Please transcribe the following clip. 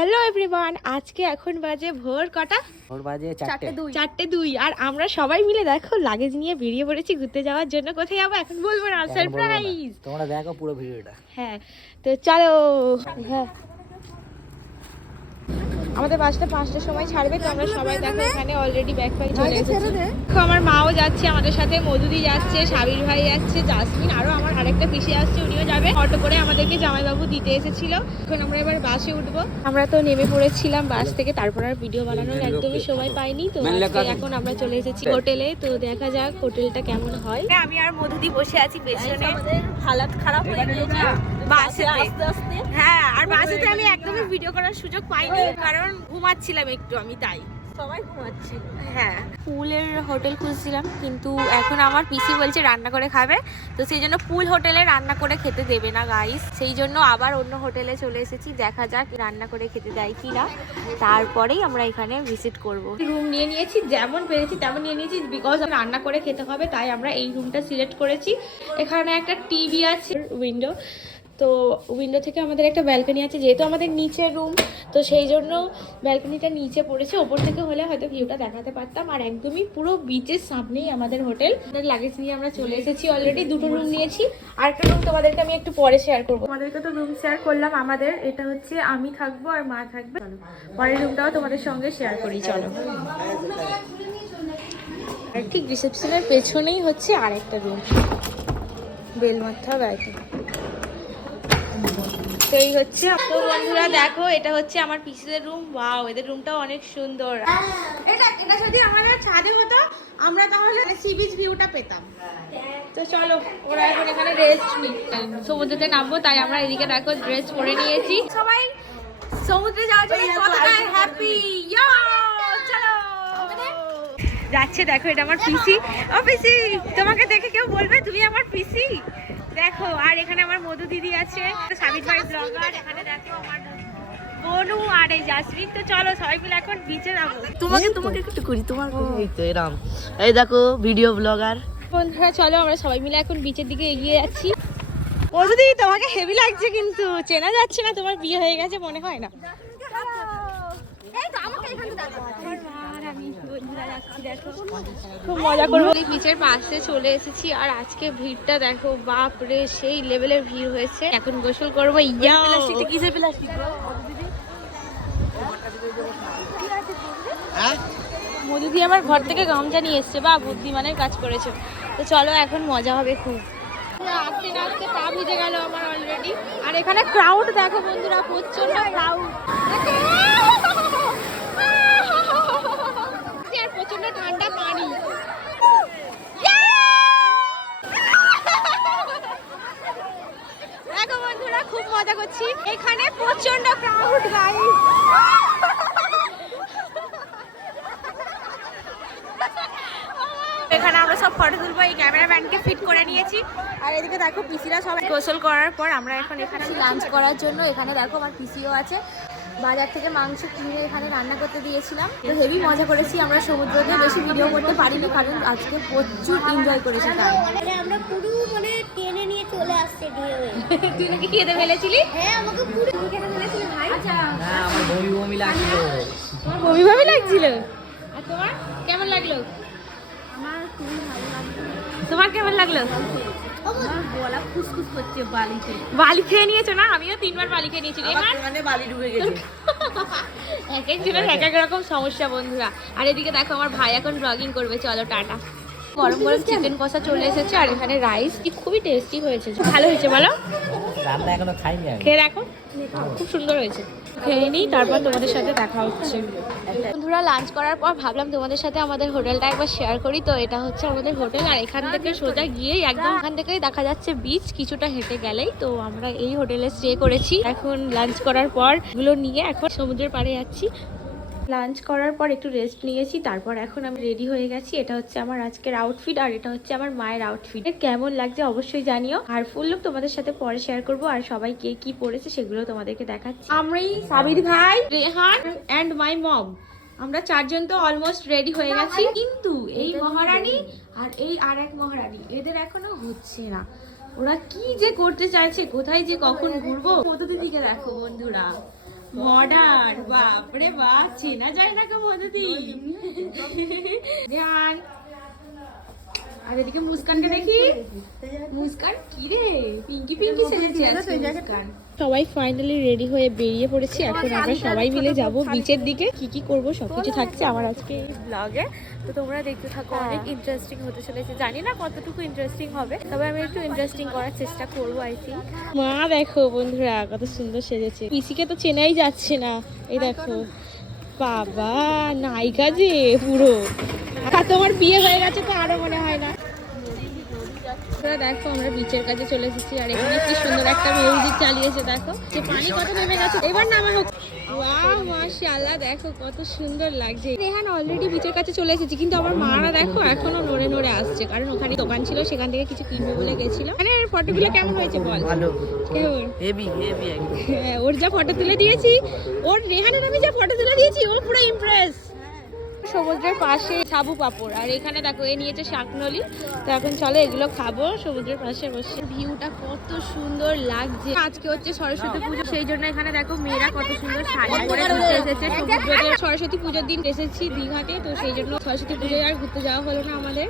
Hello everyone আজকে এখন বাজে ভোর কটা? ভোর বাজে চারটে। চারটে দুই। আর আমরা সবাই মিলে দেখো লাগেজ নিয়ে বেরিয়ে পড়েছি ঘুরতে যাওয়ার জন্য। কোথায় যাব এখন বলব না এখন বলব না। সারপ্রাইজ তোমরা দেখো পুরো ভিডিওটা। হ্যাঁ তো চলো। হ্যাঁ। আমাদের বাসটা পাঁচটার সময় ছাড়বে তো আমরা সবাই দেখো এখানে অলরেডি ব্যাগ ফ্যাগ চলে এসেছি। আমার মাও যাচ্ছে আমাদের সাথে মধুদি যাচ্ছে সাবির ভাই যাচ্ছে জাসমিন আরও আমার আরেকটা পিসি আসছে উনিও যাবে। অটো করে আমাদেরকে জামাইবাবু দিতে এসেছিল। এখন আমরা এবার বাসে উঠবো। আমরা তো নেমে পড়েছিলাম বাস থেকে তারপর আর ভিডিও বানানোর একদমই সময় পাইনি তো এখন আমরা চলে এসেছি হোটেলে তো দেখা যাক হোটেলটা কেমন হয়। আমি আর মধুদি বসে আছি পেছনে। হালাত খারাপ হয়ে গিয়েছে। বাসে আস্তে আস্তে হ্যাঁ আর বাসেতে আমি একদমই ভিডিও করার সুযোগ পাইনি কারণ ঘুমাচ্ছিলাম একটু আমি তাই। সবাই ঘুমাচ্ছিল হ্যাঁ। পুলের হোটেল খুঁজছিলাম কিন্তু এখন আমার পিসি বলছে রান্না করে খাবে তো সেই জন্য পুল হোটেলে রান্না করে খেতে দেবে না গাইস সেই জন্য আবার অন্য হোটেলে চলে এসেছি দেখা যাক রান্না করে খেতে দেয় কি না তারপরেই আমরা এখানে ভিজিট করব। রুম নিয়ে নিয়েছি যেমন পেরেছি তেমন নিয়ে নিয়েছি বিকজ রান্না করে খেতে হবে তাই আমরা এই রুমটা সিলেক্ট করেছি। এখানে একটা টিভি আছে উইন্ডো তো উইন্ডো থেকে আমাদের একটা ব্যালকনি আছে, যেহেতু আমাদের নিচের রুম তো সেই জন্য ব্যালকনিটা নিচে পড়েছে। ওপর থেকে হলে হয়তো ভিউটা দেখাতে পারতাম। আর একদমই পুরো বিচের সামনেই আমাদের হোটেল লাগেজ নিয়ে আমরা চলে এসেছি অলরেডি দুটো রুম নিয়েছি। আর একটা রুম তোমাদেরকে আমি একটু পরে শেয়ার করব। আমাদেরকে তো রুম শেয়ার করলাম আমাদের। এটা হচ্ছে আমি থাকব আর মা থাকবে। পরের রুমটাও তোমাদের সঙ্গে শেয়ার করি, চলো। ঠিক রিসেপশনের পেছনেই হচ্ছে আরেকটা রুম বেল মারতে হবে আর কি তো এই হচ্ছে তো বন্ধুরা দেখো এটা হচ্ছে আমার পিসিদের রুম ওয়াও এদের রুমটাও অনেক সুন্দর। এটা এটা যদি আমাদের ছাদে হতো আমরা তাহলে সি বিচ ভিউটা পেতাম। তো চলো ওরা এখন এখানে রেস্ট নি সমুদ্রেতে নামবো তাই আমরা এদিকে দেখো ড্রেস পরে নিয়েছি। সবাই সমুদ্রে যাওয়ার জন্য কতটা হ্যাপি চলো। যাচ্ছে দেখো এটা আমার পিসি। ও পিসি তোমাকে দেখে কেউ বলবে তুমি আমার পিসি? দেখো আর এখানে আমার মধু দিদি আছে সাবিত ভাই ব্লগার এখানে দেখো আমার বনু আর এই জাসমিন। তো চলো সবাই মিলে এখন বিচে যাব। তোমাকে তোমাকে একটু করি তোমার এই তো এরাম এই দেখো ভিডিও ব্লগার বন্ধুরা চলো আমরা সবাই মিলে এখন বিচের দিকে এগিয়ে যাচ্ছি। মধুদি তোমাকে হেভি লাগছে কিন্তু। চেনা যাচ্ছে না তোমার বিয়ে হয়ে গেছে মনে হয় না আর আমি বন্ধুরা যাচ্ছি দেখো। খুব মজা করব। বিচের পাশে চলে এসেছি আর আজকে ভিড়টা দেখো বাপ রে সেই লেভেলের ভিড় হয়েছে। এখন গোসল করব ইয়া। কিসের প্লাস্টিক মধুদি আমার ঘর থেকে গামছা নিয়ে এসছে বা বুদ্ধিমানের কাজ করেছে। তো চলো এখন মজা হবে খুব। আস্তে না আস্তে পা ভিজে গেল আমার অলরেডি আর এখানে ক্রাউড দেখো বন্ধুরা প্রচণ্ড ক্রাউড আর প্রচণ্ড ঠান্ডা পানি। দেখো বন্ধুরা খুব মজা করছি। এখানে প্রচণ্ড ক্রাউড গাইস এখানে আমরা সব ফটো তুলবো এই ক্যামেরাম্যানকে ফিট করে নিয়েছি। আর এদিকে দেখো পিসিরা সবাই গোসল করার পর আমরা এখন এখানে লাঞ্চ করার জন্য এখানে দেখো আমার পিসিও আছে। বাজার থেকে মাংস কিনে এখানে রান্না করতে দিয়েছিলাম। তো হেভি মজা করেছি আমরা সমুদ্রতে বেশি ভিডিও করতে পারিনি কারণ আজকে প্রচুর এনজয় করেছি তাই আমরা পুরো মানে টেনে নিয়ে চলে আসছে তুই নাকি খেতে ফেলেছিলি? হ্যাঁ আমাকে পুরো তুমি কেন বলেছিলে ভাই। আচ্ছা। হ্যাঁ আমার বমি বমি লাগছিল তোমার বমি ভাবে লাগছিল? আর তোমার? কেমন লাগল আমার খুবই ভালো লাগছে তোমার কেমন লাগল? আমার গলা খুসখুস করছে বালিতে। বালি খেয়ে নিয়েছো না? আমিও তিনবার বালি খেয়ে নিয়েছি মানে বালি ডুবে গেছে। এক একজনের এক এক রকম সমস্যা বন্ধুরা। আর এদিকে দেখো আমার ভাই এখন ব্লগিং করবে। চলো টাটা। গরম গরম চিকেন কষা চলে এসেছে আর এখানে রাইস কি খুবই টেস্টি হয়েছে। ভালো হয়েছে বলো? রান্না এখনও খাইনি খেয়ে দেখো। খুব সুন্দর হয়েছে। খেয়ে নিই, তারপর তোমাদের সাথে দেখা হচ্ছে। বন্ধুরা লাঞ্চ করার পর ভাবলাম তোমাদের সাথে আমাদের হোটেলটা একবার শেয়ার করি। তো এটা হচ্ছে আমাদের হোটেল, আর এখান থেকে সোজা গিয়েই একদম এখান থেকেই দেখা যাচ্ছে বিচ কিছুটা হেঁটে গেলেই। তো আমরা এই হোটেলে স্টে করেছি। এখন লাঞ্চ করার পর এগুলো নিয়ে এখন সমুদ্রের পাড়ে যাচ্ছি। লাঞ্চ করার পর একটু রেস্ট নিয়েছি তারপর এখন আমি রেডি হয়ে গেছি। এটা হচ্ছে আমার আজকের আউটফিট আর এটা হচ্ছে আমার মায়ের আউটফিট কেমন লাগছে অবশ্যই জানিও। আর ফুল লুক তোমাদের সাথে পরে শেয়ার করব। আর সবাই কে কি পড়েছে সেগুলো তোমাদেরকে দেখাচ্ছি। আমরাই সাবির ভাই রেহান অ্যান্ড মাই মম আমরা চারজন তো অলমোস্ট রেডি হয়ে গেছি। কিন্তু এই মহারানী আর এই আর এক মহারানী এদের এখনও হচ্ছে না। ওরা কি যে করতে চাইছে কোথায় যে কখন ঘুরবো দিদিকে দেখো বন্ধুরা? মডার্ন বাপরে বাপ চেনা যায় না কেউ মধুদি ধ্যান। আর এদিকে মুস্কানকে দেখি। মুস্কান কি রে পিঙ্কি পিঙ্কি সেজেছে আজকে মুস্কান। সবাই ফাইনালি রেডি হয়ে বেরিয়ে পড়েছি। এখন আমরা সবাই মিলে যাব বিচের দিকে। কি কি করব সবকিছু থাকছে আমার আজকে। এই ব্লগে তো তোমরা দেখতে থাকো অনেক ইন্টারেস্টিং হতে চলেছে। জানি না কতটুকু ইন্টারেস্টিং হবে। তবে আমি একটু ইন্টারেস্টিং করার চেষ্টা করব আই থিঙ্ক মা দেখো বন্ধুরা কত সুন্দর সেজেছে। পিসিকে তো চেনাই যাচ্ছে না। এই দেখো। বাবা নায়িকা যে পুরো। আর তোমার বিয়ে হয়ে গেছে তো আরও মনে হয় না। দেখো আমরা বিচের কাছে চলে এসেছি আর এখানে কি সুন্দর একটা মিউজিক চালিয়েছে দেখো। যে পানি কত নেমে গেছে। এবার নামা হোক। মাশাআল্লাহ দেখো কত সুন্দর লাগছে। রেহান অলরেডি বিচের কাছে চলে এসেছি কিন্তু আমার মারা দেখো এখনও নড়ে নড়ে আসছে। কারণ ওখানে দোকান ছিল সেখান থেকে কিছু কিনবে বলে গেছিল মানে ফটোগুলো কেমন হয়েছে বল? ভালো। হেভি হেভি হ্যাঁ, ওর যা ফটো তুলে দিয়েছি ওর রেহানের আমি যা ফটো তুলে দিয়েছি ও পুরো ইমপ্রেস সমুদ্রের পাশে সাবু পাপড়। আর এখানে দেখো এ নিয়েছে শাকনলি তো এখন চলো এগুলো খাব সমুদ্রের পাশে বসে। ভিউটা কত সুন্দর লাগছে। আজকে হচ্ছে সরস্বতী পুজো সেই জন্য এখানে দেখো মেয়েরা কত সুন্দর শাড়ি পরে ঘুরতে এসেছে। সরস্বতী পুজোর দিন এসেছি দীঘাতে তো সেই জন্য সরস্বতী পুজোয় আর ঘুরতে যাওয়া হলো না আমাদের।